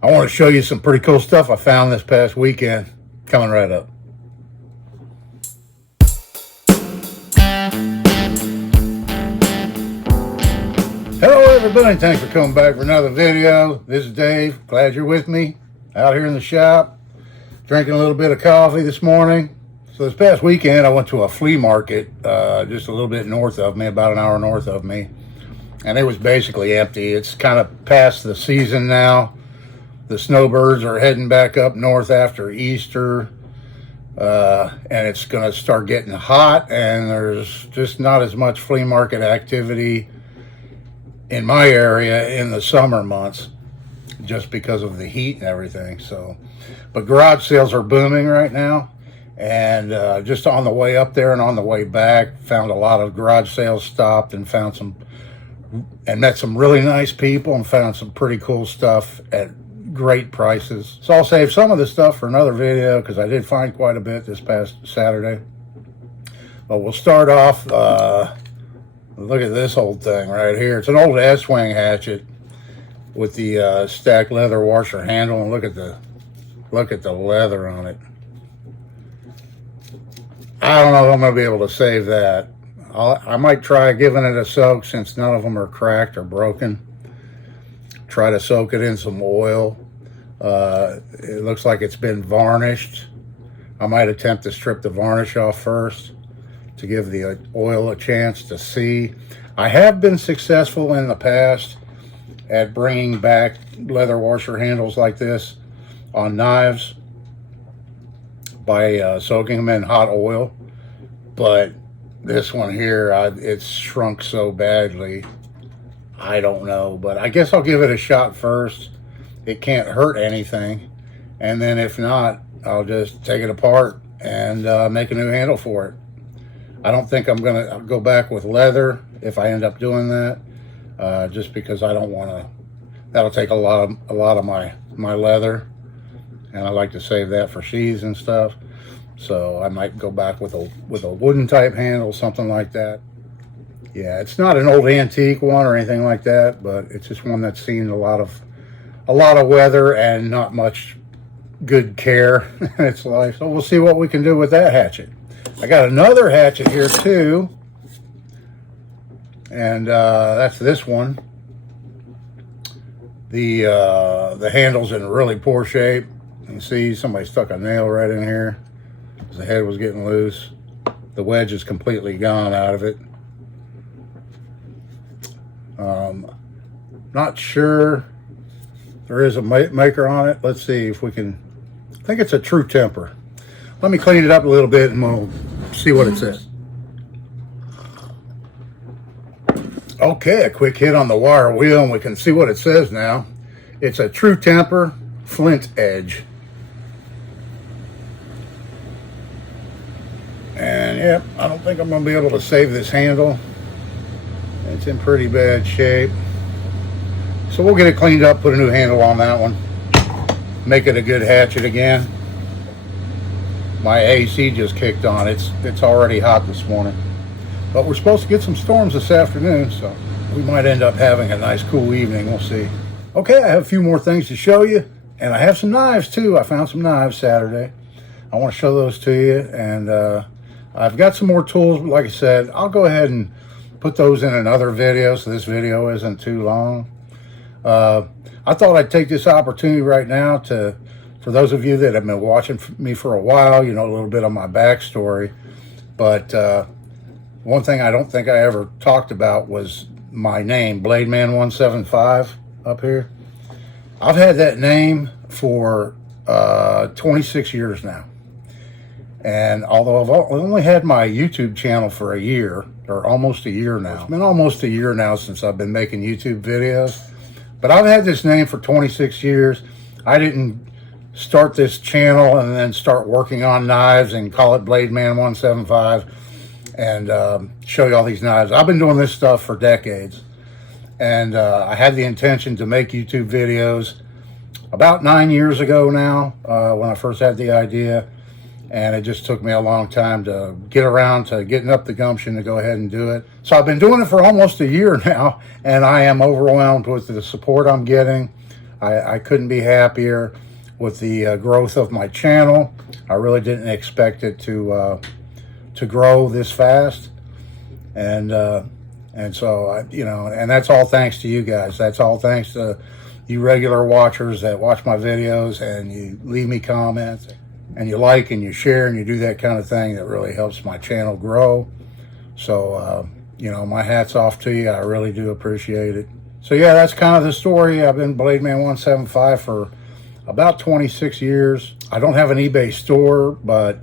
I want to show you some pretty cool stuff I found this past weekend. Coming right up. Hello everybody, thanks for coming back for another video. This is Dave. Glad you're with me out here in the shop, drinking a little bit of coffee this morning. So this past weekend I went to a flea market just a little bit north of me, about an hour north of me, and it was basically empty. It's kind of past the season now. The snowbirds are heading back up north after Easter, and it's going to start getting hot, and there's just not as much flea market activity in my area in the summer months just because of the heat and everything. So, but garage sales are booming right now, and just on the way up there and on the way back, found a lot of garage sales stopped and found some, and met some really nice people and found some pretty cool stuff at great prices. So I'll save some of the stuff for another video because I did find quite a bit this past Saturday. But we'll start off, look at this old thing right here. It's an old S-wing hatchet with the stacked leather washer handle, and look at the leather on it. I don't know if I'm going to be able to save that. I might try giving it a soak since none of them are cracked or broken. Try to soak it in some oil. It looks like it's been varnished. I might attempt to strip the varnish off first to give the oil a chance to see. I have been successful in the past at bringing back leather washer handles like this on knives by soaking them in hot oil, but this one here, it's shrunk so badly, I don't know, but I guess I'll give it a shot first. It can't hurt anything, and then if not, I'll just take it apart and make a new handle for it. I don't think I'm gonna go back with leather if I end up doing that, just because I don't want to. That'll take a lot of my leather, and I like to save that for sheaths and stuff. So I might go back with a wooden type handle, something like that. Yeah, it's not an old antique one or anything like that, but it's just one that's seen a lot of weather and not much good care in its life. So we'll see what we can do with that hatchet. I got another hatchet here too, and that's this one. The handle's in really poor shape. You can see somebody stuck a nail right in here. The head was getting loose. The wedge is completely gone out of it. Not sure there is a maker on it. Let's see if we can. I think it's a True Temper. Let me clean it up a little bit and we'll see what it says. Okay, a quick hit on the wire wheel and we can see what it says now. It's a True Temper Flint Edge. And yep, I don't think I'm going to be able to save this handle. It's in pretty bad shape. So we'll get it cleaned up, put a new handle on that one, make it a good hatchet again. My AC just kicked on. It's already hot this morning. But we're supposed to get some storms this afternoon, so we might end up having a nice cool evening. We'll see. Okay, I have a few more things to show you, and I have some knives too. I found some knives Saturday. I want to show those to you, and I've got some more tools, but like I said, I'll go ahead and put those in another video so this video isn't too long. I thought I'd take this opportunity right now for those of you that have been watching me for a while, you know a little bit of my backstory, but one thing I don't think I ever talked about was my name, Blademan175 up here. I've had that name for 26 years now. And although I've only had my YouTube channel for a year, or almost a year now. It's been almost a year now since I've been making YouTube videos. But I've had this name for 26 years. I didn't start this channel and then start working on knives and call it Blademan175 and show you all these knives. I've been doing this stuff for decades. And I had the intention to make YouTube videos about 9 years ago now, when I first had the idea. And it just took me a long time to get around to getting up the gumption to go ahead and do it. So I've been doing it for almost a year now, and I am overwhelmed with the support I'm getting. I couldn't be happier with the growth of my channel. I really didn't expect it to grow this fast, and so and that's all thanks to you guys. That's all thanks to you regular watchers that watch my videos and you leave me comments and you like and you share and you do that kind of thing. That really helps my channel grow. So my hat's off to you. I really do appreciate it. So yeah, that's kind of the story. I've been Blade Man 175 for about 26 years. I don't have an eBay store, but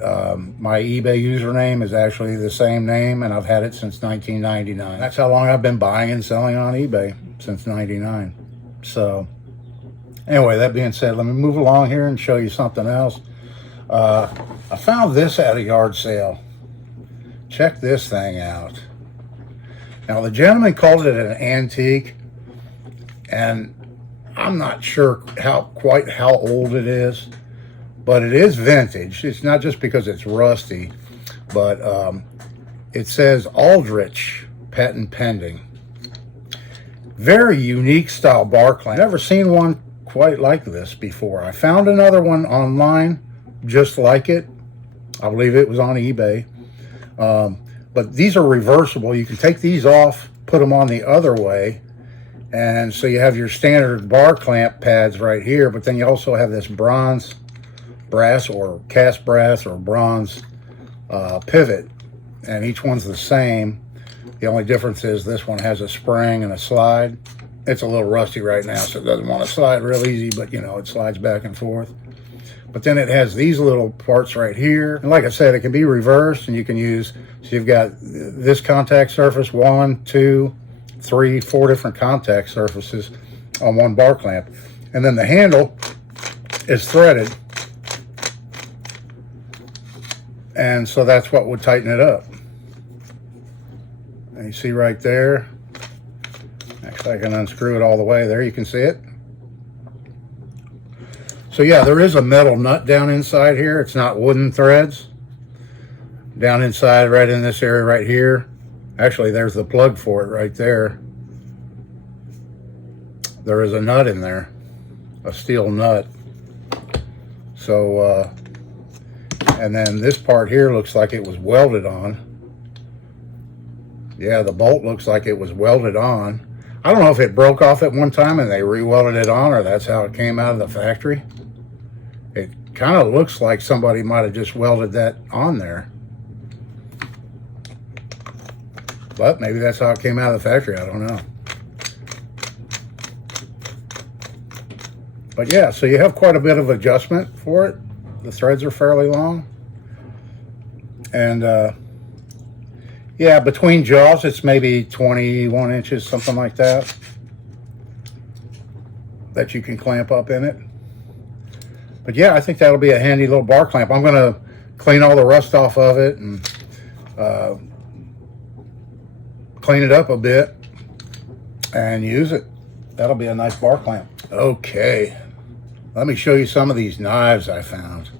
my eBay username is actually the same name, and I've had it since 1999. That's how long I've been buying and selling on eBay, since 99. So anyway, that being said, let me move along here and show you something else. I found this at a yard sale. Check this thing out. Now, the gentleman called it an antique, and I'm not sure quite how old it is, but it is vintage. It's not just because it's rusty, but it says Aldrich, patent pending. Very unique style bar clamp. Never seen one quite like this before. I found another one online just like it. I believe it was on eBay. But these are reversible. You can take these off, put them on the other way, and so you have your standard bar clamp pads right here, but then you also have this brass or cast brass or bronze pivot, and each one's the same. The only difference is this one has a spring and a slide. It's a little rusty right now, so it doesn't want to slide real easy, but it slides back and forth. But then it has these little parts right here. And like I said, it can be reversed, and you can use, so you've got this contact surface, 1, 2, 3, 4 different contact surfaces on one bar clamp. And then the handle is threaded. And so that's what would tighten it up. And you see right there, actually I can unscrew it all the way there, you can see it. So yeah, there is a metal nut down inside here. It's not wooden threads. Down inside, right in this area right here. Actually, there's the plug for it right there. There is a nut in there, a steel nut. So, and then this part here looks like it was welded on. Yeah, the bolt looks like it was welded on. I don't know if it broke off at one time and they re-welded it on, or that's how it came out of the factory. It kind of looks like somebody might have just welded that on there. But maybe that's how it came out of the factory, I don't know. But yeah, so you have quite a bit of adjustment for it. The threads are fairly long. And yeah, between jaws, it's maybe 21 inches, something like that you can clamp up in it. But yeah, I think that'll be a handy little bar clamp. I'm going to clean all the rust off of it and clean it up a bit and use it. That'll be a nice bar clamp. Okay, let me show you some of these knives I found.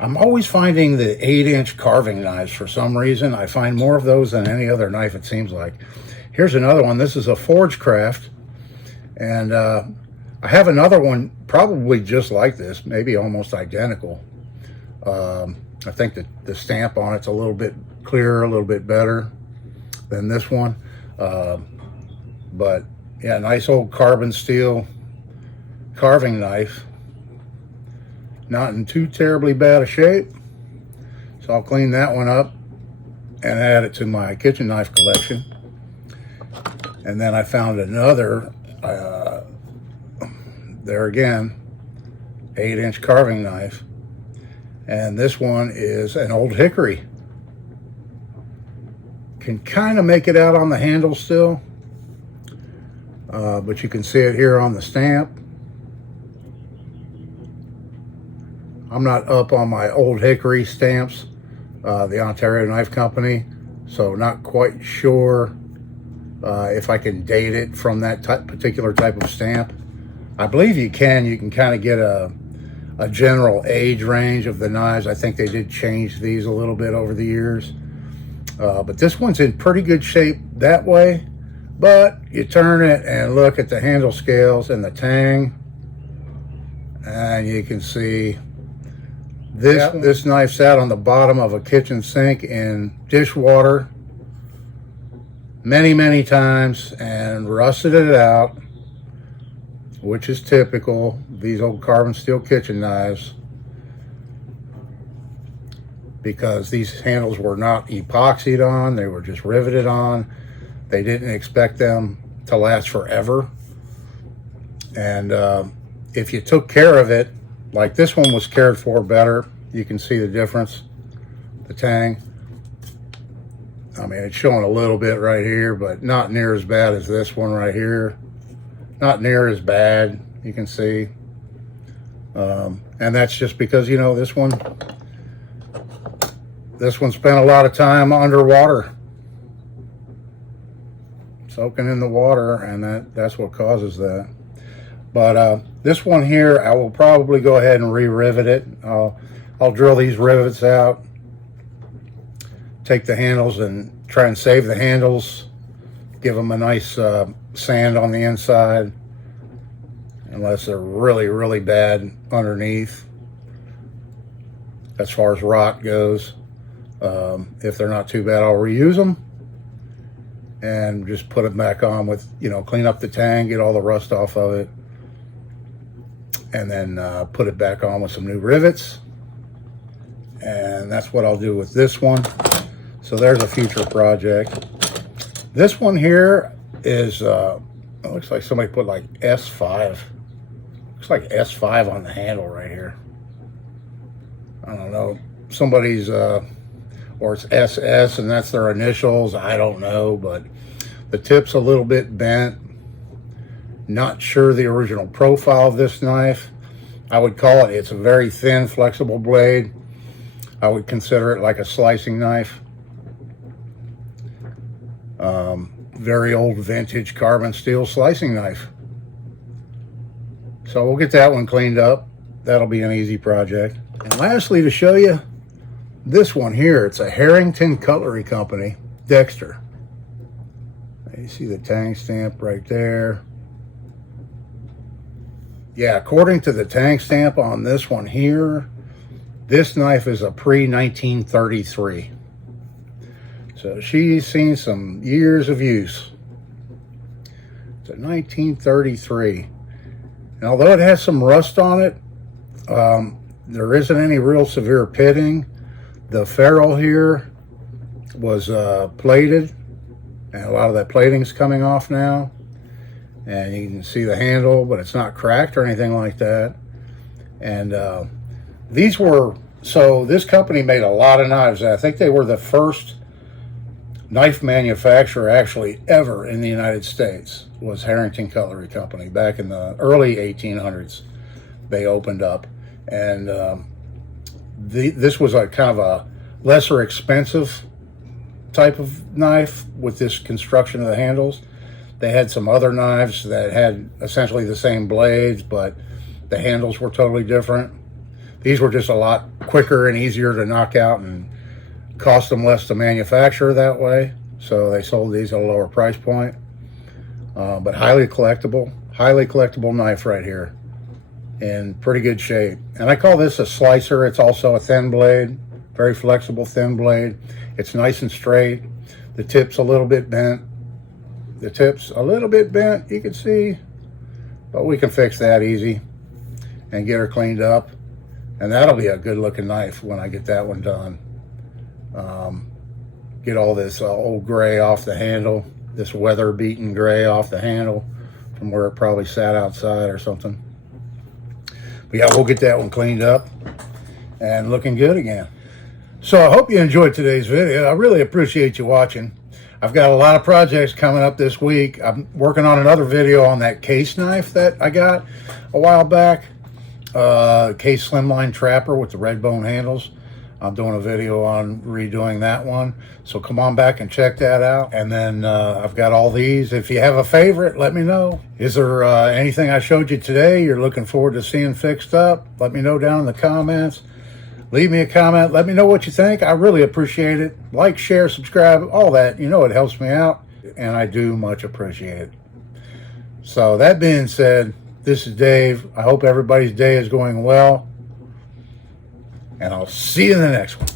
I'm always finding the 8-inch carving knives for some reason. I find more of those than any other knife, it seems like. Here's another one. This is a Forge Craft, and I have another one probably just like this, maybe almost identical. I think that the stamp on it's a little bit clearer, a little bit better than this one. But yeah, nice old carbon steel carving knife. Not in too terribly bad a shape. So I'll clean that one up and add it to my kitchen knife collection. And then I found another, there again, 8-inch carving knife. And this one is an old hickory. Can kind of make it out on the handle still. But you can see it here on the stamp. I'm not up on my old hickory stamps, the Ontario Knife Company, so not quite sure if I can date it from that particular type of stamp. I believe you can kind of get a general age range of the knives. I think they did change these a little bit over the years. But this one's in pretty good shape that way. But you turn it and look at the handle scales and the tang. And you can see this knife sat on the bottom of a kitchen sink in dishwater many times and rusted it out, which is typical. These old carbon steel kitchen knives, because these handles were not epoxied on, they were just riveted on. They didn't expect them to last forever. And if you took care of it, like this one was cared for better, you can see the difference, the tang. I mean, it's showing a little bit right here, but not near as bad as this one right here. Not near as bad, you can see. And that's just because, you know, this one spent a lot of time underwater, soaking in the water, and that's what causes that. But this one here, I will probably go ahead and re-rivet it. I'll drill these rivets out, take the handles and try and save the handles, give them a nice sand on the inside, unless they're really bad underneath as far as rot goes. If they're not too bad, I'll reuse them and just put it back on with, you know, clean up the tang, get all the rust off of it, and then put it back on with some new rivets. And that's what I'll do with this one. So there's a future project. This one here is, it looks like somebody put like S5. Looks like S5 on the handle right here. I don't know. Somebody's, or it's SS and that's their initials. I don't know, but the tip's a little bit bent. Not sure the original profile of this knife. I would call it's a very thin, flexible blade. I would consider it like a slicing knife. Very old vintage carbon steel slicing knife. So we'll get that one cleaned up. That'll be an easy project. And lastly, to show you this one here, it's a Harrington Cutlery Company, Dexter. You see the tang stamp right there. Yeah, according to the tang stamp on this one here, this knife is a pre-1933. So she's seen some years of use. It's a 1933. And although it has some rust on it, there isn't any real severe pitting. The ferrule here was plated, and a lot of that plating's coming off now. And you can see the handle, but it's not cracked or anything like that. And these were, so this company made a lot of knives. I think they were the first knife manufacturer actually ever in the United States, was Harrington Cutlery Company. Back in the early 1800s, they opened up. And this was a kind of a lesser expensive type of knife with this construction of the handles. They had some other knives that had essentially the same blades, but the handles were totally different. These were just a lot quicker and easier to knock out and cost them less to manufacture that way. So they sold these at a lower price point. But highly collectible knife right here, in pretty good shape. And I call this a slicer. It's also a thin blade, very flexible thin blade. It's nice and straight. The tip's a little bit bent. The tip's a little bit bent, you can see, but we can fix that easy and get her cleaned up. And that'll be a good looking knife when I get that one done. Get all this old gray off the handle, this weather beaten gray off the handle from where it probably sat outside or something. But yeah, we'll get that one cleaned up and looking good again. So I hope you enjoyed today's video. I really appreciate you watching. I've got a lot of projects coming up this week. I'm working on another video on that case knife that I got a while back. Case slimline trapper with the red bone handles. I'm doing a video on redoing that one. So come on back and check that out. And then I've got all these. If you have a favorite, let me know. Is there anything I showed you today you're looking forward to seeing fixed up? Let me know down in the comments. Leave me a comment. Let me know what you think. I really appreciate it. Like, share, subscribe, all that. You know it helps me out, and I do much appreciate it. So that being said, This is Dave. I hope everybody's day is going well. And I'll see you in the next one.